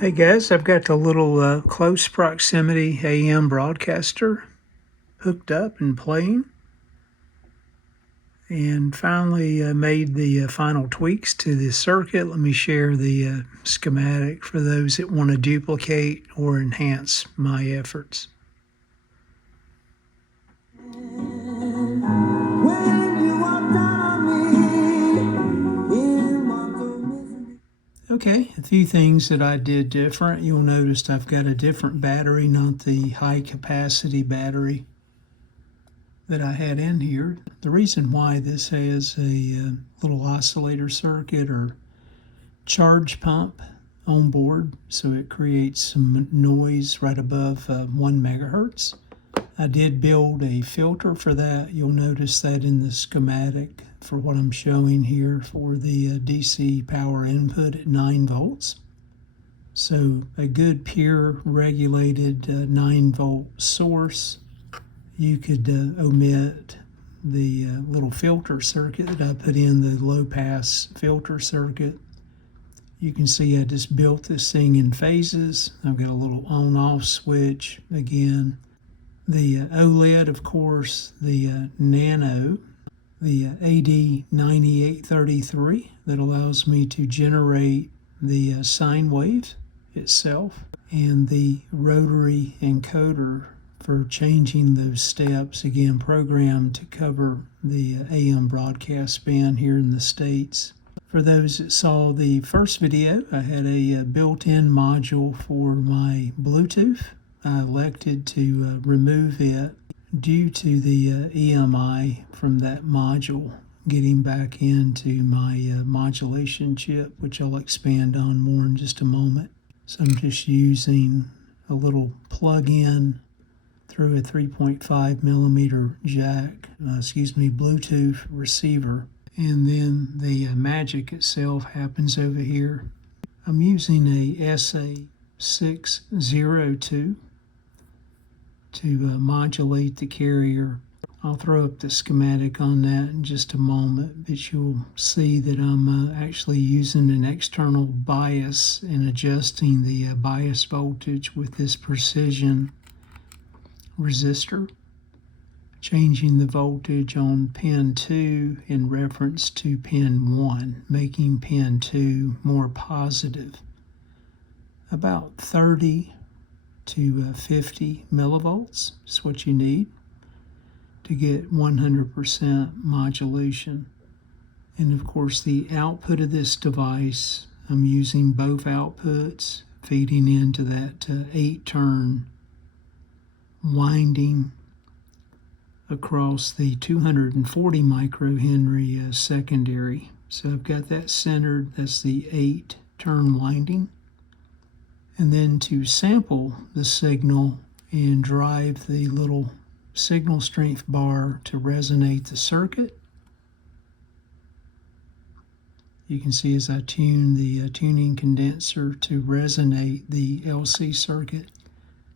Hey guys, I've got the little close proximity AM broadcaster hooked up and playing, and finally made the final tweaks to the circuit. Let me share the schematic for those that want to duplicate or enhance my efforts. Okay, a few things that I did different. You'll notice I've got a different battery, not the high capacity battery that I had in here. The reason why this has a little oscillator circuit or charge pump on board, so it creates some noise right above 1 megahertz. I did build a filter for that. You'll notice that in the schematic for what I'm showing here for the DC power input at 9 volts. So a good pure regulated 9 volt source. You could omit the little filter circuit that I put in, the low pass filter circuit. You can see I just built this thing in phases. I've got a little on off switch again. The OLED, of course, the Nano, the AD9833 that allows me to generate the sine wave itself, and the Rotary Encoder for changing those steps, again programmed to cover the AM broadcast band here in the States. For those that saw the first video, I had a built-in module for my Bluetooth. I elected to remove it due to the EMI from that module getting back into my modulation chip, which I'll expand on more in just a moment. So I'm just using a little plug-in through a 3.5 millimeter jack, Bluetooth receiver. And then the magic itself happens over here. I'm using a SA602 to modulate the carrier. I'll throw up the schematic on that in just a moment, but you'll see that I'm actually using an external bias and adjusting the bias voltage with this precision resistor, changing the voltage on pin 2 in reference to pin 1, making pin 2 more positive. About 30 to 50 millivolts is what you need to get 100% modulation. And of course the output of this device, I'm using both outputs feeding into that 8-turn winding across the 240 microhenry secondary. So I've got that centered, that's the 8-turn winding. And then to sample the signal and drive the little signal strength bar to resonate the circuit, you can see as I tune the tuning condenser to resonate the LC circuit,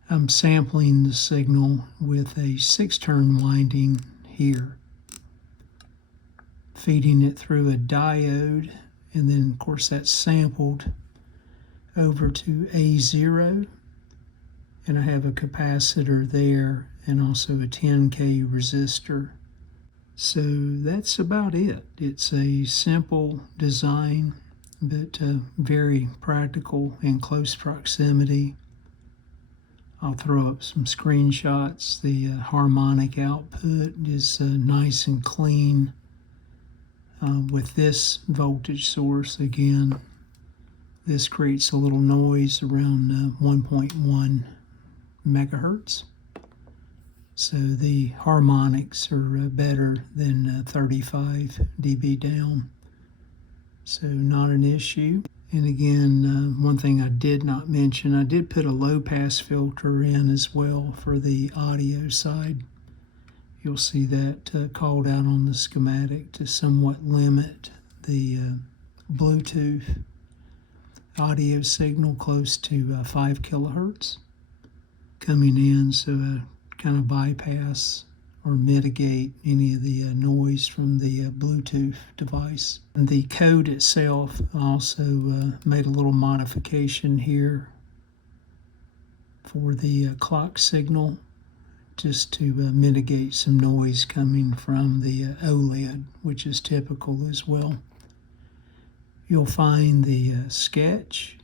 I'm sampling the signal with a 6-turn winding here, feeding it through a diode, and then of course that's sampled over to A0, and I have a capacitor there and also a 10K resistor. So that's about it. It's a simple design, but very practical in close proximity. I'll throw up some screenshots. The harmonic output is nice and clean with this voltage source. Again, this creates a little noise around 1.1 megahertz. So the harmonics are better than 35 dB down. So not an issue. And again, one thing I did not mention, I did put a low-pass filter in as well for the audio side. You'll see that called out on the schematic to somewhat limit the Bluetooth audio signal close to 5 kilohertz coming in, so a kind of bypass or mitigate any of the noise from the Bluetooth device. And the code itself, also made a little modification here for the clock signal, just to mitigate some noise coming from the OLED, which is typical as well. You'll find the sketch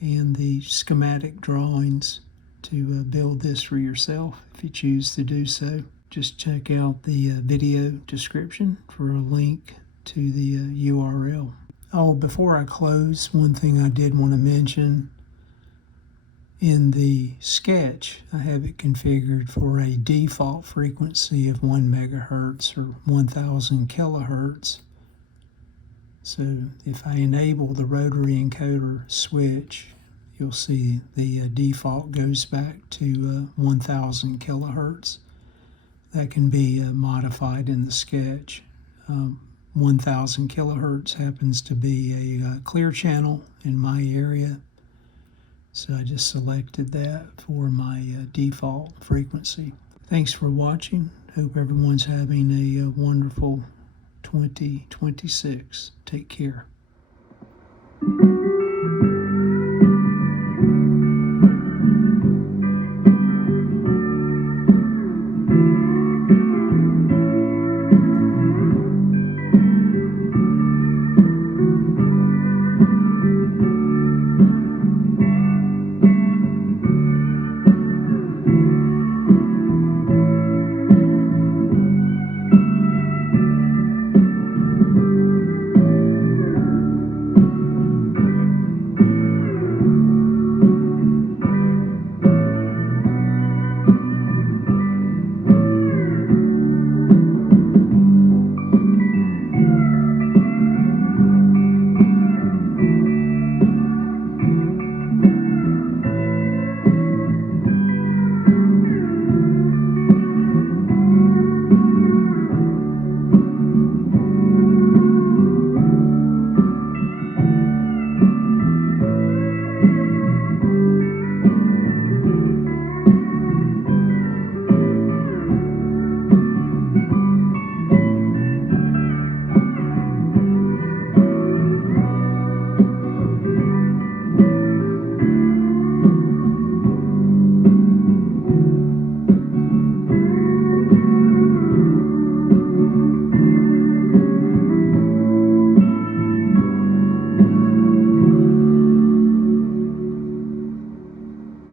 and the schematic drawings to build this for yourself if you choose to do so. Just check out the video description for a link to the URL. Oh, before I close, one thing I did want to mention. In the sketch, I have it configured for a default frequency of 1 megahertz or 1000 kilohertz. So if I enable the rotary encoder switch, you'll see the default goes back to 1000 kilohertz. That can be modified in the sketch. 1000 kilohertz happens to be a clear channel in my area. So I just selected that for my default frequency. Thanks for watching. Hope everyone's having a wonderful 2026. Take care.